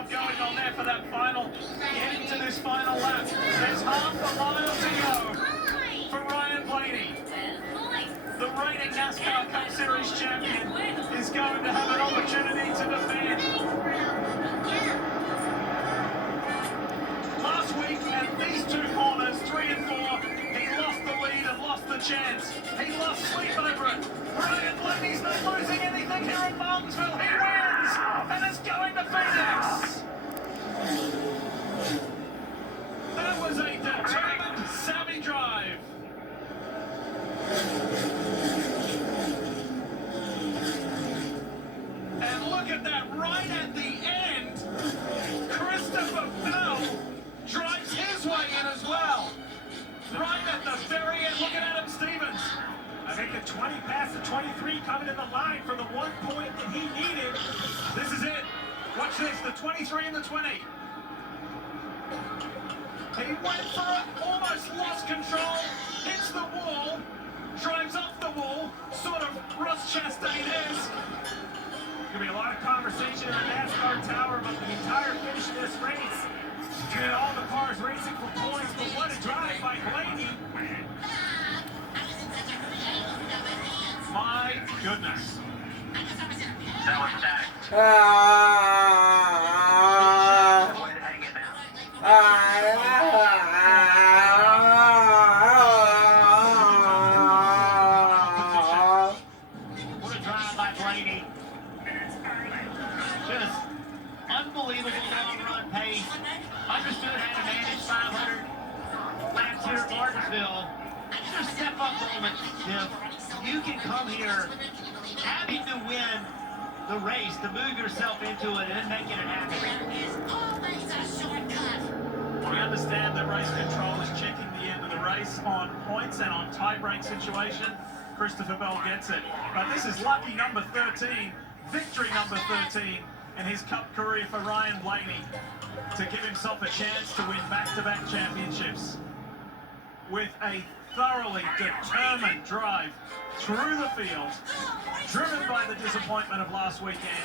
stuff going on there for that final. Getting to this final lap. There's half a mile to go for Ryan Blaney. The reigning NASCAR Cup Series champion is going to have an opportunity to defend. Last week at these two corners, 3 and 4, he lost the lead and lost the chance. He lost sleep over it. Ryan Blaney's not losing anything here in Martinsville. He wins, and it's going to Phoenix. That was a determined, savvy drive. And look at that, right at the end, Christopher Bell drives his way in as well. Right at the very end, look at Adam Stevens. I think the 20 past the 23 coming in the line for the 1 point that he needed. This is it. Watch this, the 23 and the 20. He went for it, almost lost control, hits the wall, drives off the wall, sort of Russ Chastain-esque. There'll be a lot of conversation in the NASCAR tower about the entire finish of this race. You had all the cars racing for points, but what a drive by Blaney. My goodness. That was that. What a drive by Blaney. Just unbelievable long run pace. Understood how to manage 500 laps here at Martinsville. Just step up moment, Jeff. You can come here having to win the race, to move yourself into it and making it happen. We understand that race control is checking the end of the race on points and on tie-break situation. Christopher Bell gets it. But this is lucky number 13, victory number 13 in his Cup career for Ryan Blaney to give himself a chance to win back-to-back championships with a thoroughly determined drive through the field, driven by the disappointment of last weekend.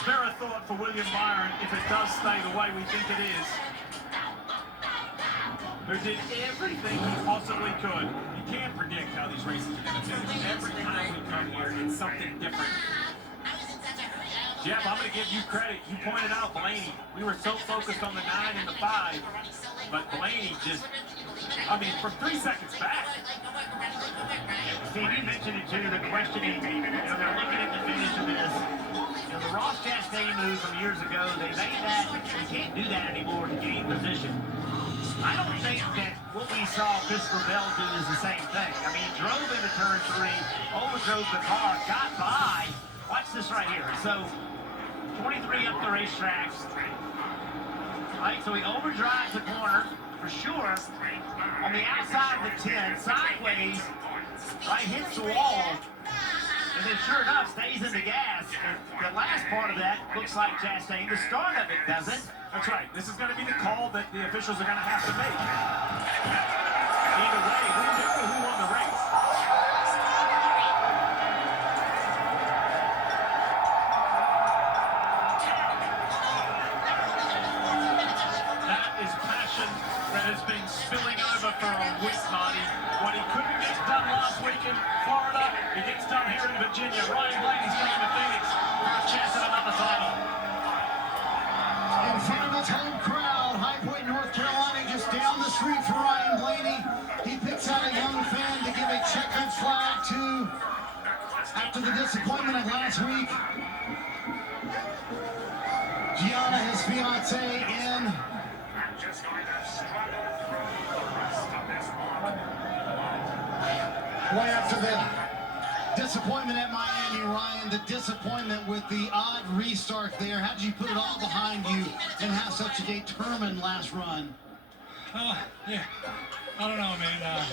Spare a thought for William Byron if it does stay the way we think it is, who did everything he possibly could. You can't predict how these races are going to finish. Every time we come here, it's something different. Jeff, I'm going to give you credit. You pointed out Blaney. We were so focused on the 9 and the 5, but Blaney just, I mean, from 3 seconds back. Steve, you mentioned it too, the questioning, they're looking at the finish of this. The Ross Chastain move from years ago, they made that, you can't do that anymore to gain position. I don't think that what we saw Christopher Bell do is the same thing. I mean, drove into turn 3, overdrove the car, got by. Watch this right here. So, 23 up the racetrack. Right, so he overdrives the corner, for sure. On the outside of the 10, sideways, right, hits the wall. And then sure enough, stays in the gas. And the last part of that looks like Chastain. The start of it doesn't. That's right. This is going to be the call that the officials are going to have to make. Either way, we know who won the race. That is passion that has been spilling over for a week, Marty. What he couldn't get done last week in Florida, he gets done here in Virginia. Ryan Blaney's coming to Phoenix for a chance at another title. In front of his home crowd, High Point, North Carolina, just down the street from Ryan Blaney. He picks out a young fan to give a checkered flag to after the disappointment of last week. Gianna, his fiance, in. Way after the disappointment at Miami, Ryan, the disappointment with the odd restart there. How did you put it all behind you and have such a determined last run? Yeah, I don't know, man. I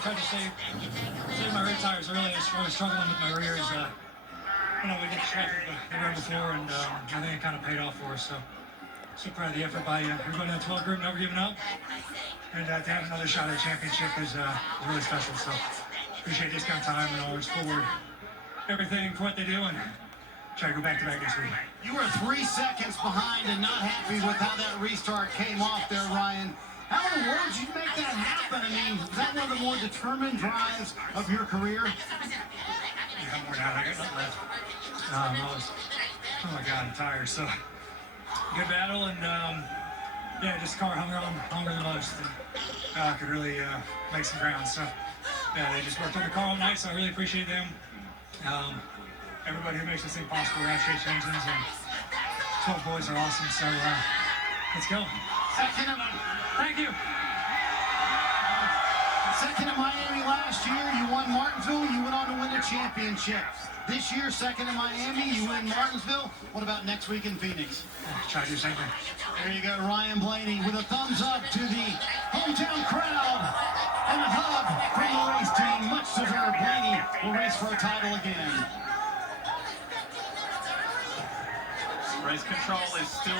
tried to save my rear tires early. I was struggling with my rears. We did traffic the year before, and I think it kind of paid off for us. So proud of the effort by everybody in the 12 group, never giving up. And to have another shot at the championship is really special. So appreciate this kind of time and always forward everything for what they do. And try to go back-to-back this week. You were 3 seconds behind and not happy with how that restart came off there, Ryan. How in the world did you make that happen? I mean, is that one of the more determined drives of your career? Yeah, I'm worn out. I got nothing left. Oh my God, I'm tired. So, good battle, and yeah, just car hung on longer than most. And, I could really make some ground. So, yeah, they just worked on the car all night, so I really appreciate them. Everybody who makes this thing possible, around Straight Engines, and 12 boys are awesome. So, let's go. Thank you. Second in Miami last year, you won Martinsville, you went on to win a championship. This year, second in Miami, you win Martinsville. What about next week in Phoenix? Try to do the same thing. There you go, Ryan Blaney with a thumbs up to the hometown crowd and a hug from the race team. Much deserved. Blaney will race for a title again. Race control is still